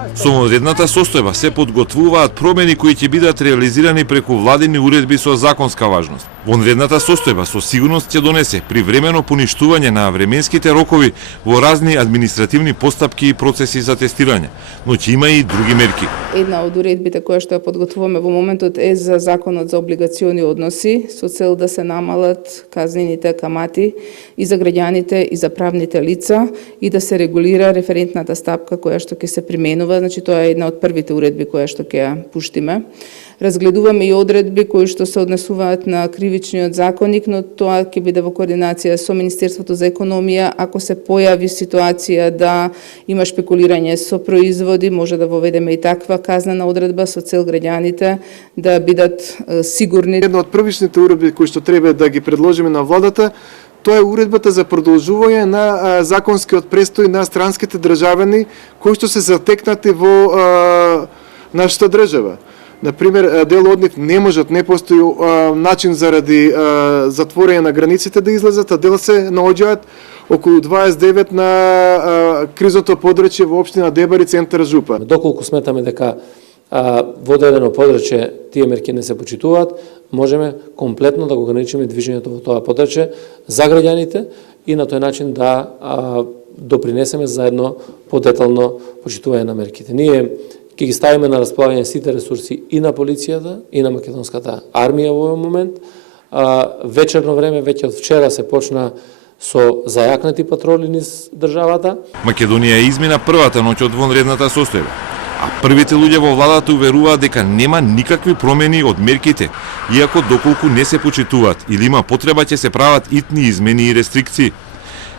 Со вонредната состојба се подготвуваат промени кои ќе бидат реализирани преку владини уредби со законска важност. Вонредната состојба со сигурност ќе донесе привремено поништување на временските рокови во разни административни постапки и процеси за тестирање, но ќе има и други мерки. Една од уредбите која што ја подготвуваме во моментот е за Законот за облигациони односи, со цел да се намалат казнените камати и за граѓаните и за правните лица и да се регулира референтната стапка која што ќе се применува. Значи тоа е една од првите уредби која што ќе ја пуштиме. Разгледуваме и одредби кои што се однесуваат на кривичниот законник, но тоа ќе биде во координација со Министерството за економија. Ако се појави ситуација да има шпекулирање со производи, може да воведеме и таква казнена одредба со цел граѓаните да бидат сигурни. Една од првичните уредби кои што треба да ги предложиме на владата, тоа е уредбата за продолжување на законскиот престој на странските државјани кои што се затекнати во нашата држава. Например, дел од нив не можат, не постои начин заради затворање на границите да излезат, а дел се наоѓаат околу 29 на кризното подрачје во општина Дебар и центар Жупа. Доколку сметаме дека во дадено подрачје тие мерки не се почитуваат, можеме комплетно да го ограничиме движењето во тоа подрачје за граѓаните и на тој начин да допринесеме за едно подетално почитување на мерките. Ние ќе ги ставиме на располагање сите ресурси и на полицијата, и на македонската армија во овој момент. Вечерно време, веќе од вчера се почна со зајакнати патроли низ државата. Македонија измина првата ноќ од вонредната состојба, а првите луѓе во владата уверуваат дека нема никакви промени од мерките, иако доколку не се почитуваат или има потреба ќе се прават итни измени и рестрикции.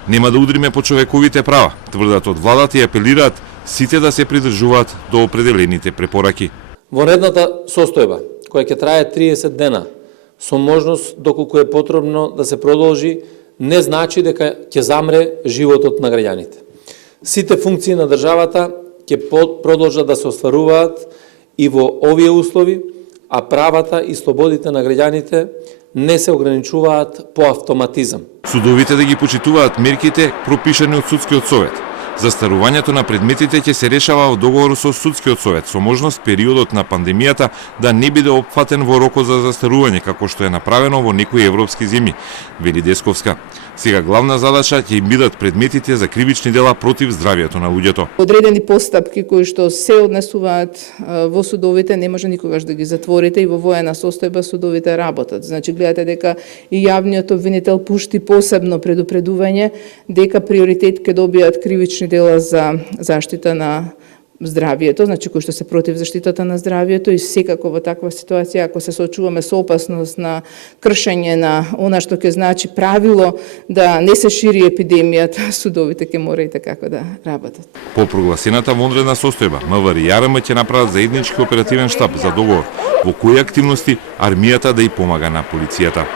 Нема да удриме по човековите права, тврдат од владата и апелираат сите да се придржуваат до определените препораки. Вонредната состојба, која ќе трае 30 дена, со можност доколку е потребно да се продолжи, не значи дека ќе замре животот на граѓаните. Сите функции на државата ќе продолжат да се остваруваат и во овие услови, а правата и слободите на граѓаните не се ограничуваат по автоматизам. Судовите да ги почитуваат мерките пропишани од Судскиот совет. Застарувањето на предметите ќе се решава во договор со Судскиот совет, со можност периодот на пандемијата да не биде опфатен во рокот за застарување, како што е направено во некои европски земји, вели Десковска. Сега главна задача ќе им бидат предметите за кривични дела против здравието на луѓето. Одредени постапки кои што се однесуваат во судовите не може никогаш да ги затворите и во воена состојба судовите работат. Значи гледате дека и јавниот обвинител пушти посебно предупредување дека приоритет ќе добијат кривични дела за заштита на здравието, значи кои што се против заштитата на здравието и секако во таква ситуација ако се соочуваме со опасност на кршење на она што ќе значи правило да не се шири епидемијата, судовите ќе мораат како да работат. По прогласената вонредна состојба, МВР и АРМ ќе направат заеднички оперативен штаб за договор во кои активности армијата да и помага на полицијата.